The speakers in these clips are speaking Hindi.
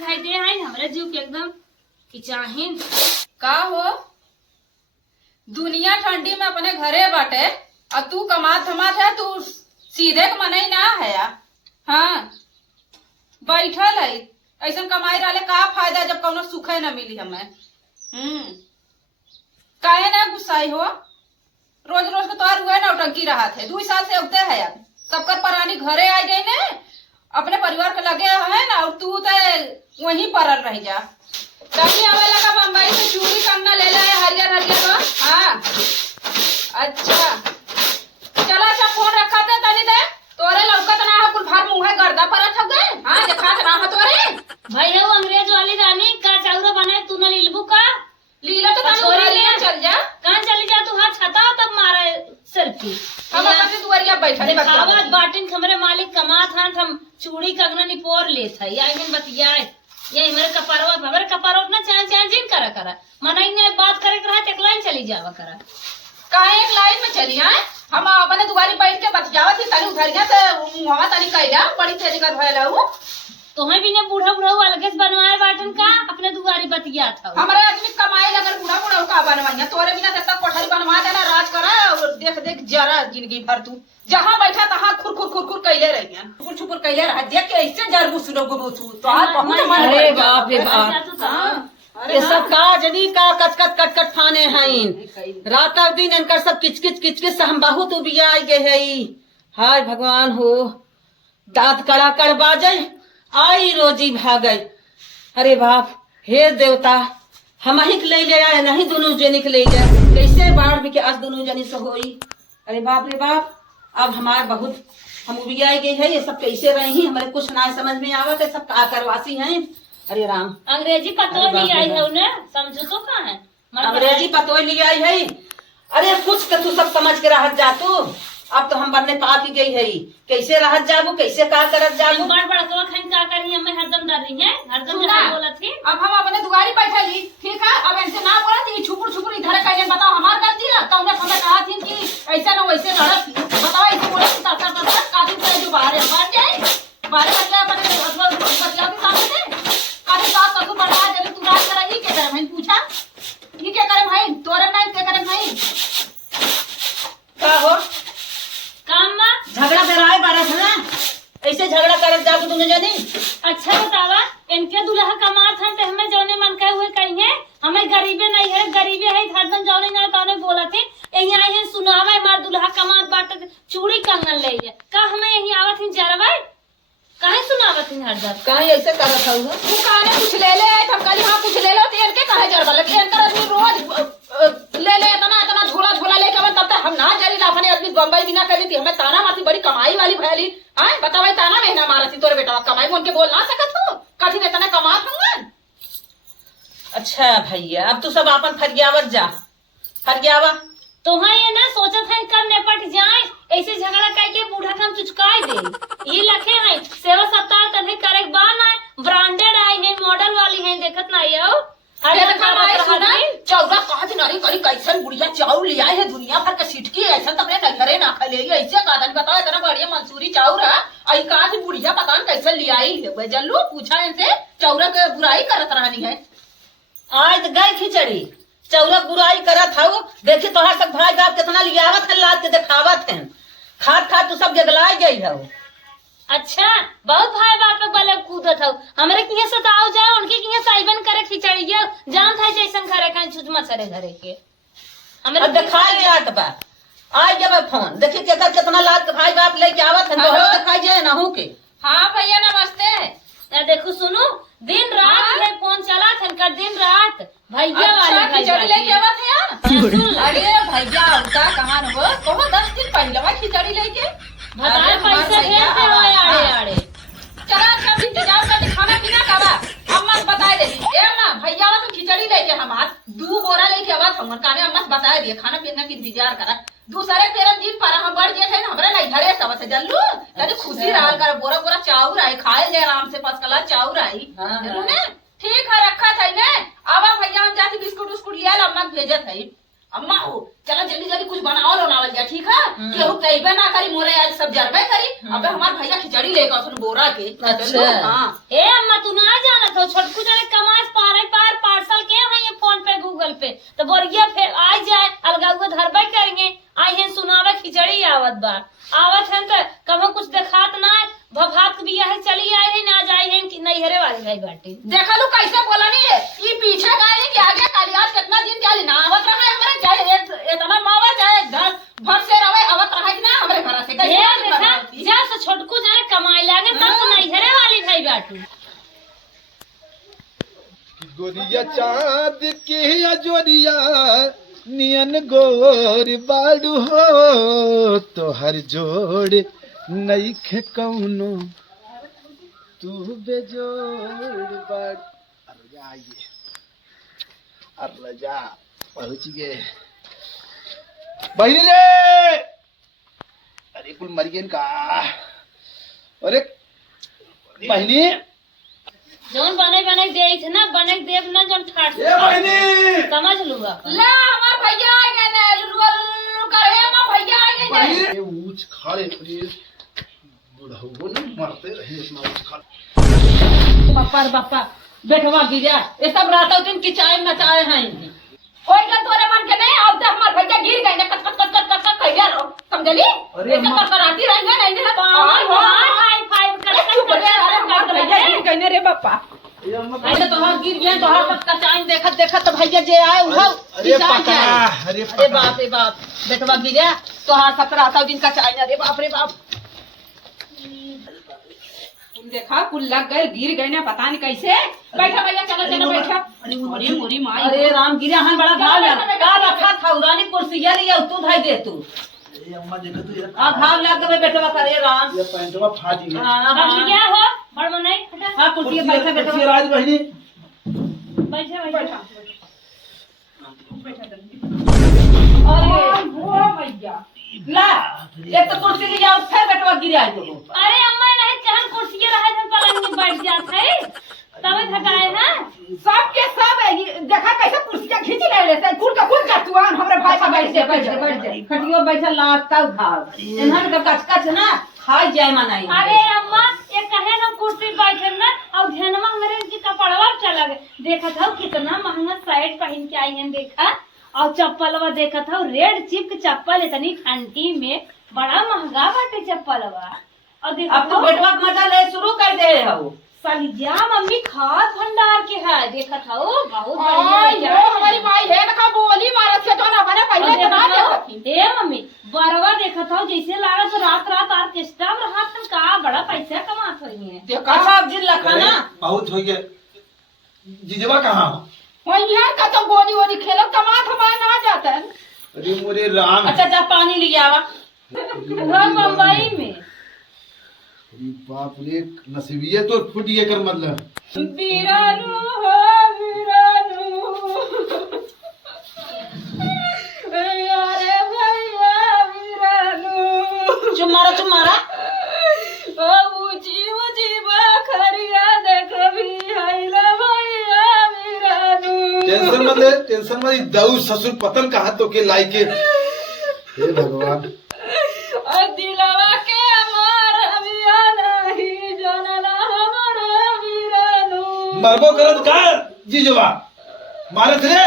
खाई दे है हमरे जीव के एकदम खिंचाहिन। का हो दुनिया ठंडी में अपने घरे बाटे और तू कमात धमात है, तू सीधे के मनई ना है या? हाँ बैठल है ऐसा कमाई रहे का फायदा जब कौनो सुखे न मिली हमें। काहे ना गुस्साई हो, रोज रोज के तोहार हुआ ना उटंकी रहा थे 2 साल से उगते है यार, सबकर परानी घरे आ गई ने अपने परिवार के लगे है ना, और तू तो वहीं परल रह जा। कहीं आवे लगा बम्बई से चूड़ी कंगना ले ले हरियर हरियर को। हाँ अच्छा चला अच्छा फोन रखा थे तनी दे तोरे लौकत ना हो कुल भर मुंह है गर्दा परत हो गए। हाँ देखा ना हो तोरे भाई है वो अंग्रेज वाली रानी का चाउरा बनाए तू न लीलबू का लीला तो तनी छोरी ले ले चल जा। कहां चली जा तू हाथ छता तब मारा सेल्फी हम अपने दुआरिया बैठले खावत बाटिन हमरे मालिक कमा था हम चूड़ी कंगना निपोर ले था या इन बतियाए ये मेरे कपारवा ना चाहे चाहे जिन करा मनाई ने बात करे रहा एक लाइन चली जावा करा। काहे एक लाइन में चली आए हम अपने दुआरी बैठ के बतियावत थी तनी उधरिया से मुहावा तनी कइला बड़ी तेज कर भइला हूं। तुम्हें भी ने बूढ़ा बूढ़ा अलगे बनवाए बाटन का अपने दुआरी बतिया था हमारे आदमी कमाए लगल बूढ़ा बूढ़ा का बनवाइया तोरे बिना तब तक कोठरी बनवा देना राज करा और देख देख जरा जिंदगी भर तू जहां बैठा तहां खुर खुर खुर खुर कइले रहिया छुपुर छुपुर कइले रह देख के ऐसे जरबू सुनोगो तू तो हाथ बहुत मन। अरे बाप रे बाप ये सब का जदी का कचकच कटकट खाने हैं रात और दिन इनकर सब किचकिच से हम बहुत उबिया गए है। हाय भगवान हो दांत कड़ा कड़ बाजे आई रोजी भागई। अरे बाप हे देवता हम ही ले ले आए नहीं दोनों जनी के ले गए कैसे बाढ़ भी के आज दोनों जनी से होई। अरे बाप रे बाप अब हमारे बहुत हम उबिया गए है ये सब कैसे रही हमारे कुछ ना समझ में आवत है सब का करवासी हैं। अरे राम अंग्रेजी पतो नहीं आई है उन्हें समझो तो कहाँ है अंग्रेजी पतो लिया आई है। अरे कुछ तो तू सब समझ के रह जा तू अब तो हम बनने पाक ही गई है कैसे रह जाबू कैसे का करत जाबू बड़ बड़ तो खन का करी हमें हरदम डर रही है हरदम बोला थी। अब हम अपने दुआरी बैठली ठीक है अब इनसे ना बोला थी छुपुर छुपुर इधर कइले बताओ हमार गलती है तो हमने हमें कहा थी कि ऐसा ना वैसे लड़त बताओ ऐसे बोले कि ताता ताता काफी पे जो बाहर है मर जाए बाहर बच जाए अपने हस्बैंड बच्चा के सामने काफी साथ सब बढ़ा जब तू रात करा ही के करे मैंने पूछा ये क्या करे भाई तोरे ना क्या करे भाई का हो काम में झगड़ा कराए बारह था ना ऐसे झगड़ा करत जाबू तुमने जानी। अच्छा बतावा इनके दुल्हा कमात हम ते हमें जौने मन के हुए कहीं है हमें गरीबे नहीं है गरीबे है हरदम जौने ना तौने बोला थे यही आई है सुनावे मार दुल्हा कमात बाट चूड़ी कंगन ले का हमें यही आवत ही जरवाए काहे सुनावत ही हरदम काहे ऐसे करत हऊ तू काने कुछ ले ले हम कल हां कुछ ले लो तो इनके काहे जरवा लगे इनकर आदमी रोज ले ले इतना इतना झोला झोला लेके तब तक हम ना जारी अपने आदमी बम्बई बिना करी थी हमें ताना मारती बड़ी कमाई वाली भैली हां बताओ ताना महीना मारा थी तोरे बेटा कमाई बोल के बोल ना सकत हो कथी ने इतना कमा दूंगा। अच्छा भैया अब तू सब अपन फरियावत जा फरियावा तो हाँ ये ना सोचा था कब निपट जाए ऐसे झगड़ा करके बूढ़ा हम चुचकाई दे ये लखे है सेवा सप्ताह तने करे बान आए ब्रांडेड आई है मॉडल वाली है देखत ना यो अरे कमाई सुना चौरा काज नारी करी कैसन बुढ़िया चाउर लिया है दुनिया भर का सिटकी ऐसा तबने नखरे ना खले ऐसे कादन बताओ इतना बढ़िया मंसूरी चाउर है आई काज बुढ़िया पता न कैसन लिया ही जल्लू पूछा इनसे चौरा के बुराई करत रहनी है। आज गए खिचड़ी चौरक बुराई करत हऊ देखी तोहार सब भाई बाप कितना लियावत है लाद के दिखावत है खाद खाद तू सब जगलाई गई हऊ। अच्छा बहुत भाई बाप पे गले कूदत हऊ हमरे किए सताओ जाए उनके किए साइबन करे खिचड़ी ये जान था जैसन करे कहीं छुज मछरे घरे के हमरे दिखाई जात बा आज जब फोन देखी केकर कितना लाद के भाई बाप लेके आवत है तो दिखाई जाए ना हो के। हाँ भैया नमस्ते देखो सुनो दिन रात में फोन चला था दिन रात भैया वाले खिचड़ी लेके आवत है यार। अरे भैया उल्टा कहाँ न हो कहो 10 दिन पहले खिचड़ी लेके बताए पैसे भेजते हो आड़े आड़े चला अच्छा इंतजाम कर खाना पीना खावा अम्मा बताए दे ए ना भैया वाला तो खिचड़ी लेके हम आज 2 बोरा लेके आवत हम काने अम्मा बताए दिए खाना पीना के इंतजार करा दूसरे तेरा दिन पर हम बढ़ जेठ है ना हमरा नहीं घरे सब से जल्लू तने खुशी रहल कर बोरा बोरा चाउर आई खाए ले आराम से 5 कला चाउर आई जल्लू ने ठीक है रखा था ने आवा भैया हम जाती बिस्कुट उस्कुट लिया अम्मा भेजत है अम्मा हो चलो जल्दी जल्दी कुछ बनाओ बनावल जा ठीक है केहू कईबे ना करी मोरे आज सब जरबे करी अबे हमार भैया खिचड़ी लेकर बोरा के अच्छा ए अम्मा तू ना जाना तो बाटे। देखा लू कैसे बोला नहीं है ये पीछे गाड़ी के आगे काली आज कितना दिन क्या ना आवत रहा है हमारे चाहे इतना मावा चाहे घर भर से रहे आवत रहा कि ना हमारे घर से कैसे ये देखा जा से छोटकू जाए कमाई लागे तब तो नहीं हरे वाली भाई बाटू। गोरिया चाँद के अजोरिया नियन गोर बाड़ू हो तो हर जोड़ नईखे कौनो तू बेजोड़ बाड़। अरे जा पहुंच गए बहिनी रे। अरे कुल मर गए का। अरे बहिनी जौन बने बने दे थे ना बने देव ना जौन ठाट ए बहिनी समझ लूगा ला हमार भैया आ गए ने लुलुल करे हमार भैया आ गए ने बहिनी ऊंच खाले प्लीज बुढ़ाओ न मरते रहे इतना ऊंच खा। बापा रे बापा बैठवा गिरा ये सब रात दिन की चाय मचाए हैं। होई का तोरे मन के नहीं आवते हमार भैया गिर गए ने कट कट कट कट कट कइया रो समझली ऐसे करकराती रहेंगे नहीं ना हाई फाइव चुप रे अरे हमार भैया गिर गए ने रे बापा ऐसे तो हम गिर गए तो हर सब का चाय देखत देखत तो भैया जे आए उहो अरे पका अरे बाप रे बाप बैठवा गिरा तो हर सब रात दिन का चाय रे बाप रे बाप। देखा कुल लग गए गिर गए ना पता नहीं कैसे। बैठा भैया चलो चलो बैठा। अरे मोरी माई अरे राम गिरा हन बड़ा घाव लग का रखा था उरानी कुर्सिया लिया तू भाई दे तू ए अम्मा देखो तो यार आ घाव लग गए बैठवा करे राम। ये पैंटवा फाट गया। हां हम क्या हो बड़ मने हटा हां कुर्सी बैठा कुर्सी बैठवा राज बहिनी बैठे बैठा अरे वो भैया ला एक तो कुर्सी ले जाओ फिर बैठवा गिरा दो। अरे अम्मा नहीं कहन कुर्सी रहे थे पलंग में बैठ जात है तब थकाए हैं सब के सब है ये देखा कैसे कुर्सियां खींच ले लेते कुल का कुल कटुआन हमरे भाई का बैठ जा खटियो बैठा लागता घाव इन्हन का कचकच ना खाई जाए मनाई। अरे अम्मा ये कहे ना कुर्सी बैठे ना और ध्यानमा मेरे इनकी कपड़वा चला गए देखा था कितना महंगा शर्ट पहन के आई हैं देखा और चप्पलवा देखा था रेड चिप चप्पल इतनी ठंडी में बड़ा महंगा बाटे चप्पलवा और देखा अब तो बैठवा मजा ले शुरू कर दे हो सलिया मम्मी खाद भंडार के है देखा था वो बहुत आई बढ़िया हो हमारी माई है देखा बोली मारत से तो ना बने पहले देखा जना था देखी ए मम्मी बरवा देखा था जैसे लगा तो रात रात ऑर्केस्ट्रा में रहा था का बड़ा पैसा कमात हुई है देखा अच्छा अब जिन लखाना बहुत हो गया। जीजवा कहाँ हो? वही है का तो गोली वोली खेलो कमात हमारे ना जाता है। अरे मोरे राम। अच्छा जा पानी ले आवा घर बम्बई में अरे बाप रे नसीबिये तो फुट गया कर मतलब। वीरानु हो वीरानु अरे भैया वीरानु चुमारा ओ ऊंची बखरिया देख भी हैला भैया वीरानु टेंशन मत ले टेंशन मत दाऊ ससुर पतन कहा तो के लाई के हे भगवान और दिलवा के अमर अभिया नहीं जानला हमारा वीरानु मरबो करत का जीजवा मारत रे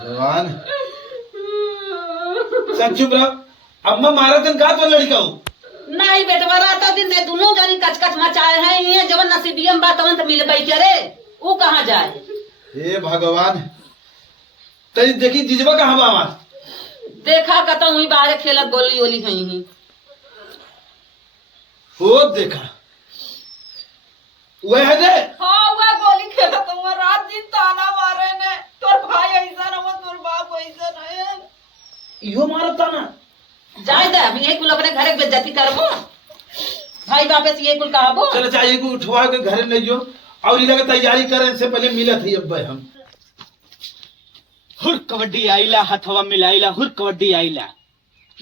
भगवान। सब चुप रहो। अम्मा मारत का तो लड़का हो नहीं बेटवा रात दिन में दोनों जानी कचकच मचाए हैं ये जवन नसीबियम बात तो मिल पाई करे वो कहाँ जाए। हे भगवान तेरी देखी जीजवा कहाँ बाबा देखा कता हुई बाहर खेला गोली ओली गई ही हो देखा वह है रे हाँ वह गोली खेला तो वह रात दिन ताना मारे ने तोर भाई ऐसा ना वो तोर बाप ऐसा ना है इहो मारता ना जाए दे अभी यही कुल अपने घरे बेइज्जती करबो भाई बापे से ये कुल कहबो चलो चाहिए को उठवा के घर ले जो और इला के तैयारी करे से पहले मिलत है अब हम हुर कबड्डी आइला हथवा मिलाइला हुर कबड्डी आइला।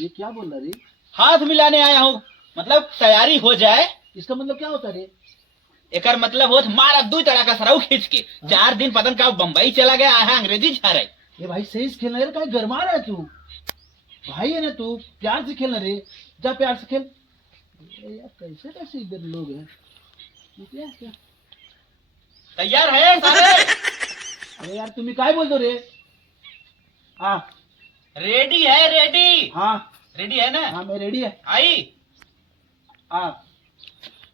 ये क्या बोल रहा रे हाथ मिलाने आया हूँ मतलब तैयारी हो जाए। इसका मतलब क्या होता रे एकर मतलब हो मारा दू तड़ाका सराउ खींच के 4 दिन पतन का बम्बई चला गया है अंग्रेजी छा रहे। ये भाई सही से खेलना रे कहीं गरमा रहा है तू भाई है ना तू प्यार से खेलना रे जा प्यार से खेल। यार कैसे कैसे इधर लोग हैं ये क्या क्या तैयार है सारे? अरे यार तुम्हें काय बोल दो रे हाँ रेडी है रेडी? हाँ रेडी है ना? हाँ मैं रेडी है आई हाँ